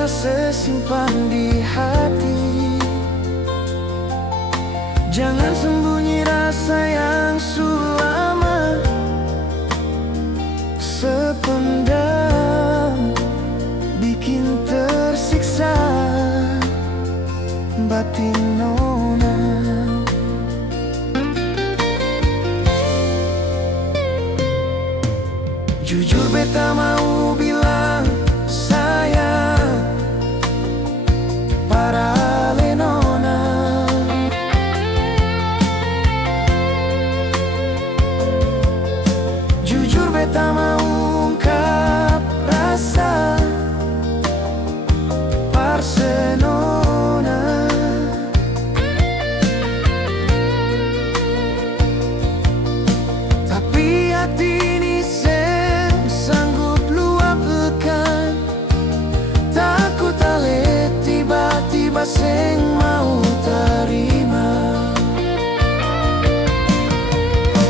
rasa sesimpan di hati. Jangan sembunyi rasa yang sulama sependam, bikin tersiksa batin nona. Jujur beta mau bilang sayang para lenona. Jujur beta mau ungkap rasa parsenona. Tapi hati ini sanggup luapkan. Takut ale tiba-tiba seng mau terima.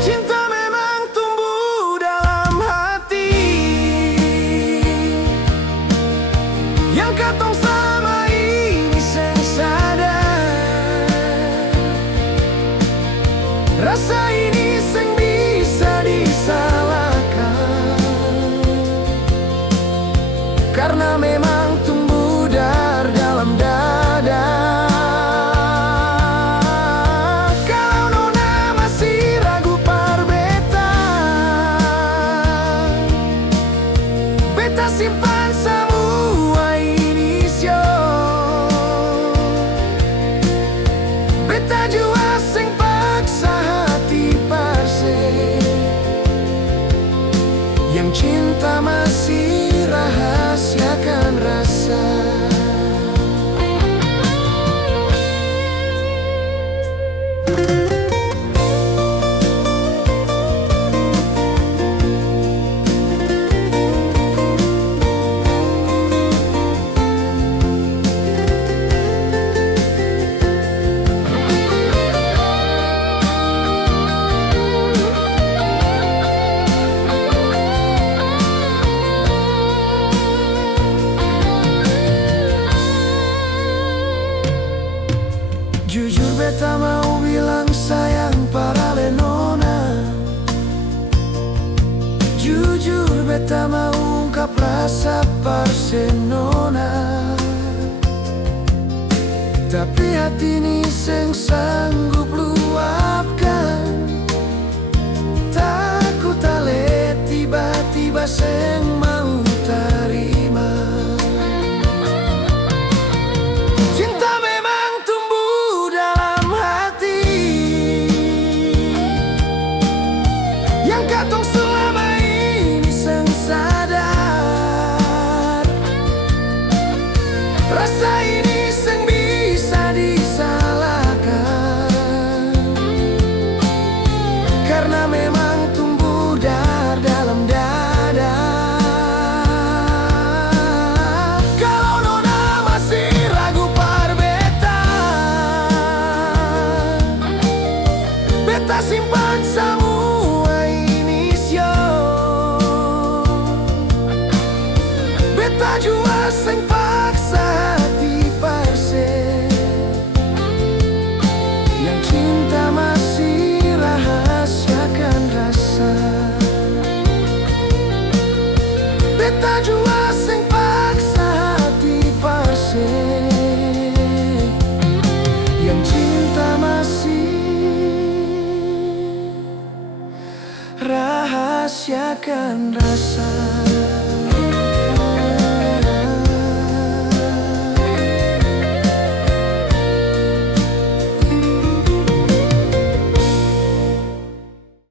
Cinta memang tumbuh dalam hati, yang katong sama ini seng sadar. Rasa ini seng bisa disalahkan, karena memang tumbuh dari dalam dada. Kalau nona masih ragu par beta, beta simpan semua inisio. Beta jua seng paksa hati parse, yang cinta masih rahasiakan rasa. Jujur beta mau bilang sayang para lenona. Jujur beta mau ungkap rasa parsenona. Tapi hati ini seng sanggup luapkan. Takut ale tiba-tiba seng mau terima. Cinta memang tumbuh dalam hati, yang katong selama ini seng sadar. Rasa ini seng bisa disalahkan, karena memang tumbuh dari dalam dada. Kalau nona masih ragu par beta, beta simpan semua inisio. Beta jua seng paksa hati parse, yang cinta masih rahasiakan rasa. Beta jua seng paksa hati parse, yang cinta masih rahasiakan rasa.